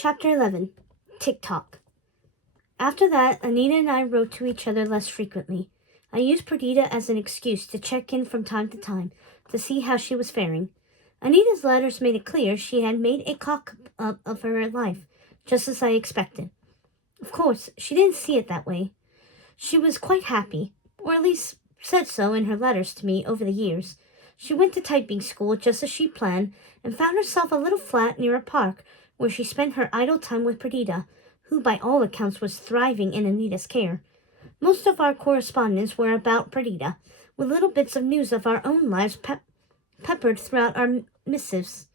Chapter 11. TikTok. After that, Anita and I wrote to each other less frequently. I used Perdita as an excuse to check in from time to time to see how she was faring. Anita's letters made it clear she had made a cock-up of her life, just as I expected. Of course, she didn't see it that way. She was quite happy, or at least said so in her letters to me over the years. She went to typing school just as she planned and found herself a little flat near a park where she spent her idle time with Perdita, who by all accounts was thriving in Anita's care. Most of our correspondence were about Perdita, with little bits of news of our own lives peppered throughout our missives.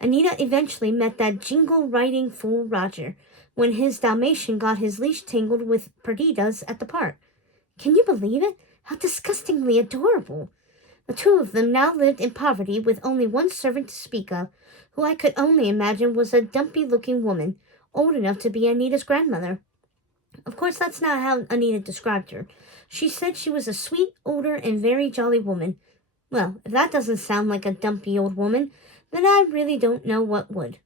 Anita eventually met that jingle-writing fool Roger, when his Dalmatian got his leash tangled with Perdita's at the park. Can you believe it? How disgustingly adorable! The two of them now lived in poverty with only one servant to speak of, who I could only imagine was a dumpy-looking woman, old enough to be Anita's grandmother. Of course, that's not how Anita described her. She said she was a sweet, older, and very jolly woman. Well, if that doesn't sound like a dumpy old woman, then I really don't know what would.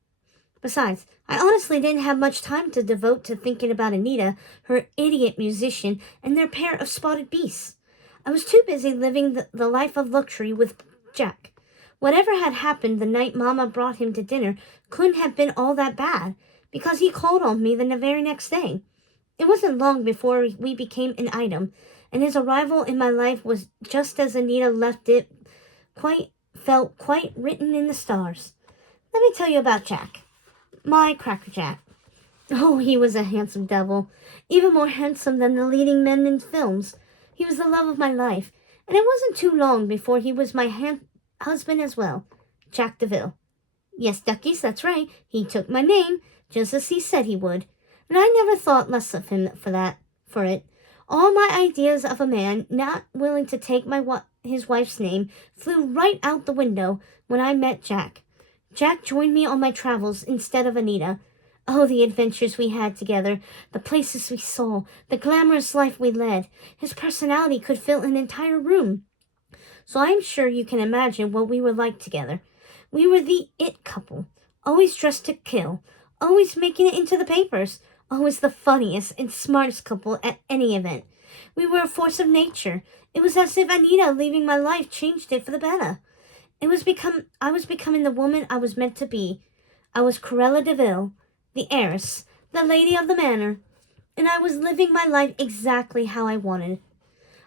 Besides, I honestly didn't have much time to devote to thinking about Anita, her idiot musician, and their pair of spotted beasts. I was too busy living the life of luxury with Jack. Whatever had happened the night Mama brought him to dinner couldn't have been all that bad, because he called on me the very next day. It wasn't long before we became an item, and his arrival in my life was just as Anita left it, felt quite written in the stars. Let me tell you about Jack. My Cracker Jack. Oh, he was a handsome devil, even more handsome than the leading men in films. He was the love of my life, and it wasn't too long before he was my husband as well, Jack DeVil. Yes, duckies, that's right. He took my name, just as he said he would, and I never thought less of him for it. All my ideas of a man not willing to take his wife's name flew right out the window when I met Jack. Jack joined me on my travels instead of Anita. Oh, the adventures we had together, the places we saw, the glamorous life we led. His personality could fill an entire room. So I'm sure you can imagine what we were like together. We were the it couple, always dressed to kill, always making it into the papers, always the funniest and smartest couple at any event. We were a force of nature. It was as if Anita leaving my life changed it for the better. I was becoming the woman I was meant to be. I was Cruella DeVil, the heiress, the lady of the manor, and I was living my life exactly how I wanted.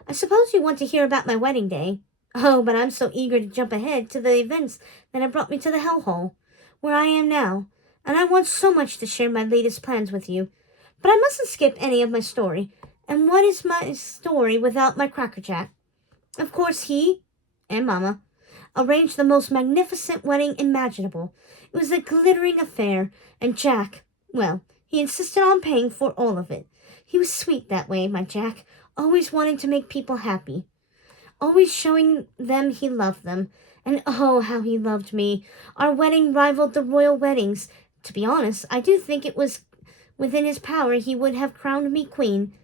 I suppose you want to hear about my wedding day. Oh, but I'm so eager to jump ahead to the events that have brought me to the hellhole, where I am now, and I want so much to share my latest plans with you. But I mustn't skip any of my story, and what is my story without my Cracker Jack? Of course, he and Mama arranged the most magnificent wedding imaginable. It was a glittering affair, and Jack, well, he insisted on paying for all of it. He was sweet that way, my Jack, always wanting to make people happy, always showing them he loved them, and oh, how he loved me. Our wedding rivaled the royal weddings. To be honest, I do think it was within his power he would have crowned me queen,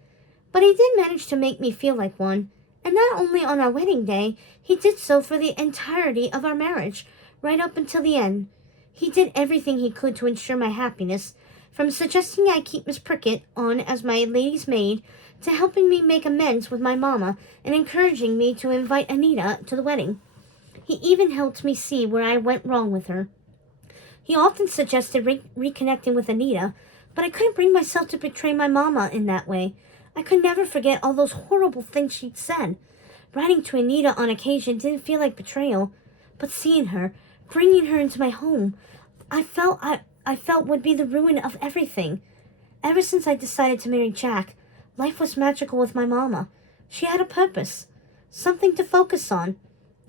but he did manage to make me feel like one. And not only on our wedding day, he did so for the entirety of our marriage, right up until the end. He did everything he could to ensure my happiness, from suggesting I keep Miss Prickett on as my lady's maid, to helping me make amends with my Mama and encouraging me to invite Anita to the wedding. He even helped me see where I went wrong with her. He often suggested reconnecting with Anita, but I couldn't bring myself to betray my Mama in that way. I could never forget all those horrible things she'd said. Writing to Anita on occasion didn't feel like betrayal, but seeing her, bringing her into my home, I felt would be the ruin of everything. Ever since I decided to marry Jack, life was magical with my Mama. She had a purpose, something to focus on,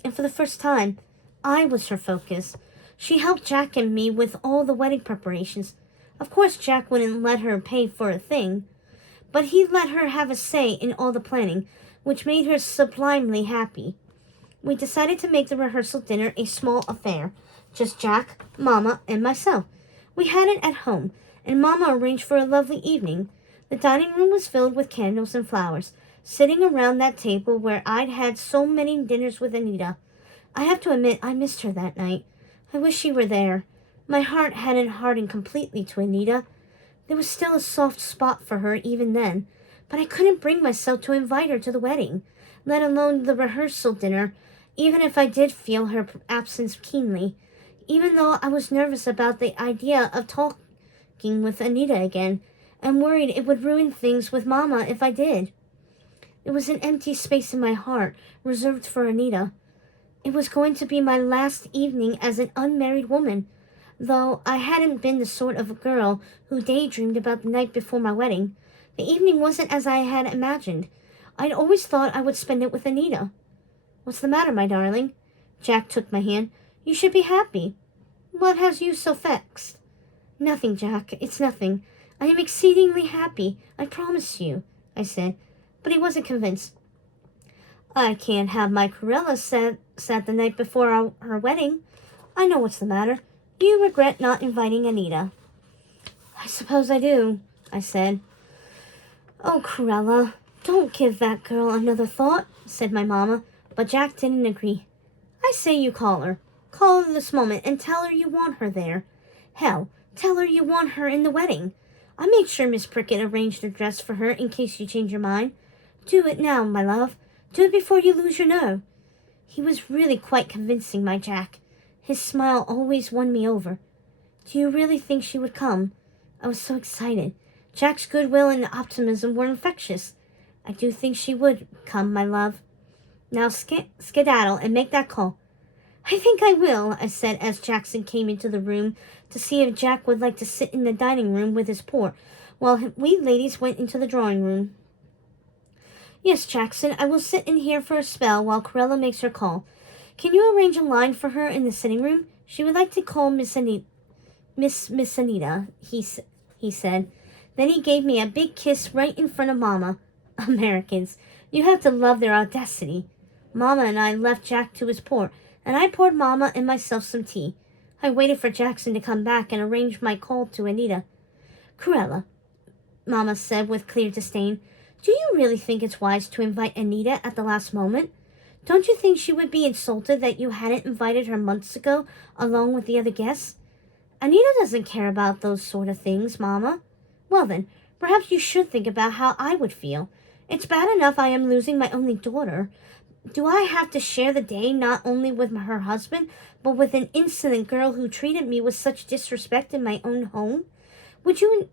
and for the first time, I was her focus. She helped Jack and me with all the wedding preparations. Of course, Jack wouldn't let her pay for a thing, but he let her have a say in all the planning, which made her sublimely happy. We decided to make the rehearsal dinner a small affair, just Jack, Mama, and myself. We had it at home, and Mama arranged for a lovely evening. The dining room was filled with candles and flowers, sitting around that table where I'd had so many dinners with Anita. I have to admit I missed her that night. I wish she were there. My heart hadn't hardened completely to Anita. There was still a soft spot for her even then, but I couldn't bring myself to invite her to the wedding, let alone the rehearsal dinner, even if I did feel her absence keenly, even though I was nervous about the idea of talking with Anita again, and worried it would ruin things with Mama if I did. It was an empty space in my heart, reserved for Anita. It was going to be my last evening as an unmarried woman, though I hadn't been the sort of girl who daydreamed about the night before my wedding. The evening wasn't as I had imagined. I'd always thought I would spend it with Anita. "What's the matter, my darling?" Jack took my hand. "You should be happy. What has you so vexed?" "Nothing, Jack. It's nothing. I am exceedingly happy, I promise you," I said, but he wasn't convinced. "I can't have my Cruella sad the night before her wedding. I know what's the matter. You regret not inviting Anita." "I suppose I do," I said. "Oh, Cruella, don't give that girl another thought," said my mama, but Jack didn't agree. "I say you call her. Call her this moment and tell her you want her there. Hell, tell her you want her in the wedding. I made sure Miss Prickett arranged a dress for her in case you change your mind. Do it now, my love. Do it before you lose your nerve." He was really quite convincing, my Jack. His smile always won me over. "Do you really think she would come?" I was so excited. Jack's goodwill and optimism were infectious. "I do think she would come, my love. Now skedaddle and make that call." "I think I will," I said as Jackson came into the room to see if Jack would like to sit in the dining room with his port, while we ladies went into the drawing room. "Yes, Jackson, I will sit in here for a spell while Cruella makes her call. Can you arrange a line for her in the sitting room? She would like to call Miss Anita, he said. Then he gave me a big kiss right in front of Mama. Americans, you have to love their audacity. Mama and I left Jack to his port, and I poured Mama and myself some tea. I waited for Jackson to come back and arranged my call to Anita. "Cruella," Mama said with clear disdain, "do you really think it's wise to invite Anita at the last moment? Don't you think she would be insulted that you hadn't invited her months ago along with the other guests?" "Anita doesn't care about those sort of things, Mama." "Well then, perhaps you should think about how I would feel. It's bad enough I am losing my only daughter. Do I have to share the day not only with her husband, but with an insolent girl who treated me with such disrespect in my own home? Would you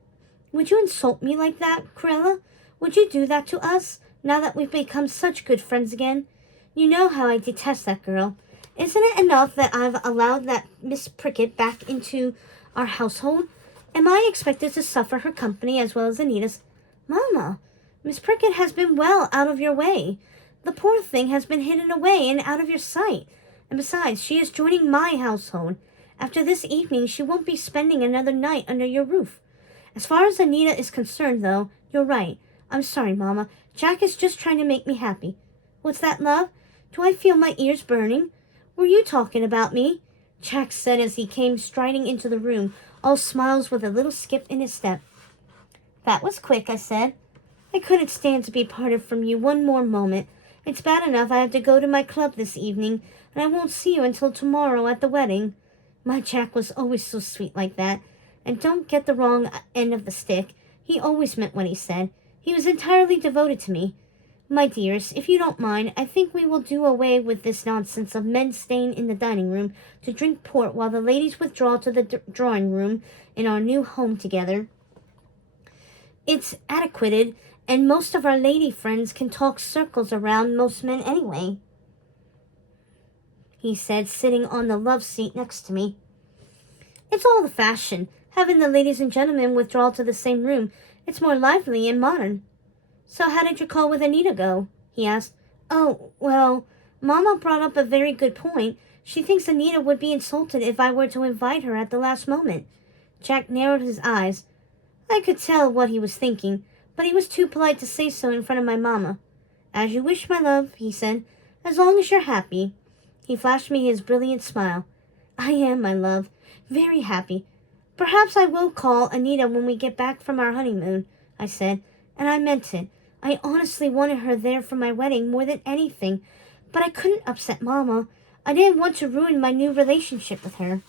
insult me like that, Cruella? Would you do that to us, now that we've become such good friends again? You know how I detest that girl. Isn't it enough that I've allowed that Miss Prickett back into our household? Am I expected to suffer her company as well as Anita's?" "Mama, Miss Prickett has been well out of your way. The poor thing has been hidden away and out of your sight. And besides, she is joining my household. After this evening, she won't be spending another night under your roof. As far as Anita is concerned, though, you're right. I'm sorry, Mama. Jack is just trying to make me happy." "What's that, love? Do I feel my ears burning? Were you talking about me?" Jack said as he came striding into the room, all smiles with a little skip in his step. "That was quick," I said. "I couldn't stand to be parted from you one more moment. It's bad enough I have to go to my club this evening, and I won't see you until tomorrow at the wedding." My Jack was always so sweet like that. And don't get the wrong end of the stick. He always meant what he said. He was entirely devoted to me. "My dears, if you don't mind, I think we will do away with this nonsense of men staying in the dining room to drink port while the ladies withdraw to the drawing room in our new home together. It's adequated, and most of our lady friends can talk circles around most men anyway," he said, sitting on the love seat next to me. "It's all the fashion, having the ladies and gentlemen withdraw to the same room. It's more lively and modern." "So how did your call with Anita go?" he asked. "Oh, well, Mama brought up a very good point. She thinks Anita would be insulted if I were to invite her at the last moment." Jack narrowed his eyes. I could tell what he was thinking, but he was too polite to say so in front of my Mama. "As you wish, my love," he said, "as long as you're happy." He flashed me his brilliant smile. "I am, my love, very happy. Perhaps I will call Anita when we get back from our honeymoon," I said, and I meant it. I honestly wanted her there for my wedding more than anything, but I couldn't upset Mama. I didn't want to ruin my new relationship with her.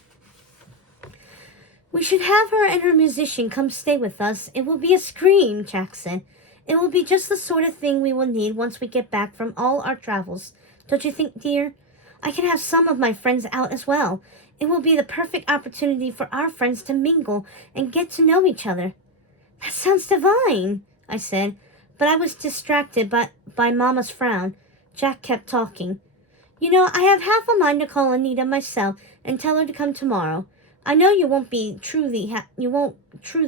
We should have her and her musician come stay with us. It will be a scream, Jack said. It will be just the sort of thing we will need once we get back from all our travels. Don't you think, dear? I can have some of my friends out as well. It will be the perfect opportunity for our friends to mingle and get to know each other. That sounds divine, I said, but I was distracted by Mama's frown. Jack kept talking. You know, I have half a mind to call Anita myself and tell her to come tomorrow. I know you won't truly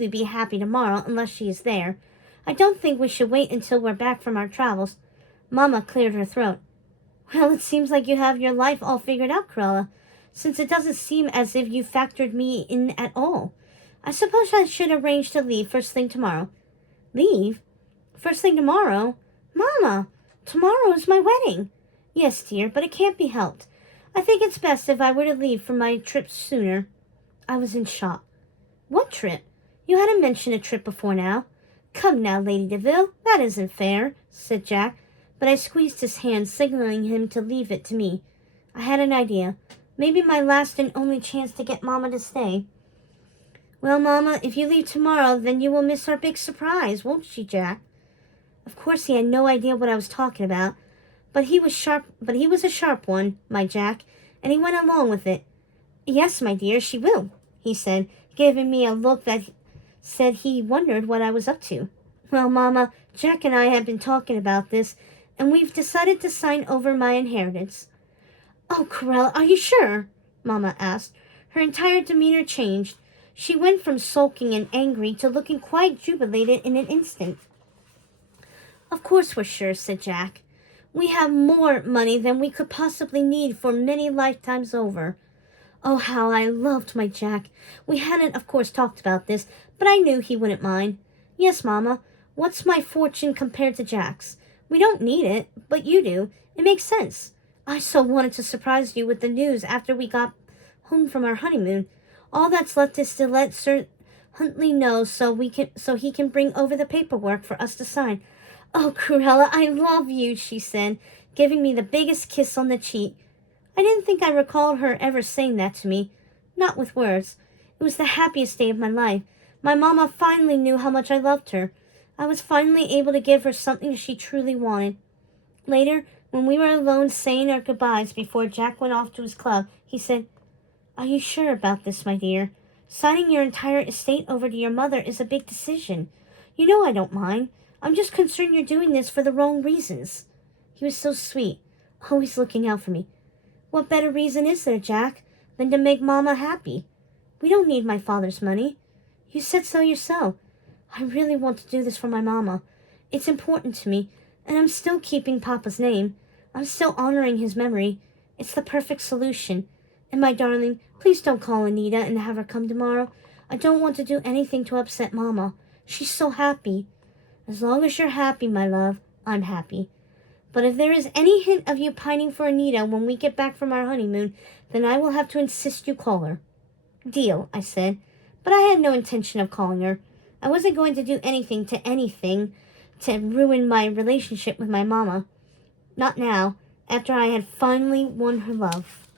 be happy tomorrow unless she is there. I don't think we should wait until we're back from our travels. Mama cleared her throat. Well, it seems like you have your life all figured out, Cruella, since it doesn't seem as if you factored me in at all. I suppose I should arrange to leave first thing tomorrow. Leave? First thing tomorrow? Mama, tomorrow is my wedding. Yes, dear, but it can't be helped. I think it's best if I were to leave for my trip sooner. I was in shock. What trip? You hadn't mentioned a trip before now. Come now, Lady DeVil, that isn't fair, said Jack, but I squeezed his hand, signaling him to leave it to me. I had an idea. Maybe my last and only chance to get Mama to stay. Well, Mama, if you leave tomorrow, then you will miss our big surprise, won't she, Jack? Of course he had no idea what I was talking about, but he was a sharp one, my Jack, and he went along with it. Yes, my dear, she will, he said, giving me a look that said he wondered what I was up to. Well, Mama, Jack and I have been talking about this, and we've decided to sign over my inheritance. Oh, Cruella, are you sure? Mama asked. Her entire demeanor changed. She went from sulking and angry to looking quite jubilated in an instant. Of course we're sure, said Jack. We have more money than we could possibly need for many lifetimes over. Oh, how I loved my Jack. We hadn't, of course, talked about this, but I knew he wouldn't mind. Yes, Mama, what's my fortune compared to Jack's? We don't need it, but you do. It makes sense. I so wanted to surprise you with the news after we got home from our honeymoon. All that's left is to let Sir Huntley know so he can bring over the paperwork for us to sign. Oh, Cruella, I love you, she said, giving me the biggest kiss on the cheek. I didn't think I recalled her ever saying that to me. Not with words. It was the happiest day of my life. My Mama finally knew how much I loved her. I was finally able to give her something she truly wanted. Later, when we were alone saying our goodbyes before Jack went off to his club, he said, Are you sure about this, my dear? Signing your entire estate over to your mother is a big decision. You know I don't mind. I'm just concerned you're doing this for the wrong reasons. He was so sweet, always looking out for me. What better reason is there, Jack, than to make Mama happy? We don't need my father's money. You said so yourself. I really want to do this for my Mama. It's important to me, and I'm still keeping Papa's name. I'm still honoring his memory. It's the perfect solution. And my darling, please don't call Anita and have her come tomorrow. I don't want to do anything to upset Mama. She's so happy. As long as you're happy, my love, I'm happy. But if there is any hint of you pining for Anita when we get back from our honeymoon, then I will have to insist you call her. Deal, I said, but I had no intention of calling her. I wasn't going to do anything to ruin my relationship with my Mama. Not now, after I had finally won her love.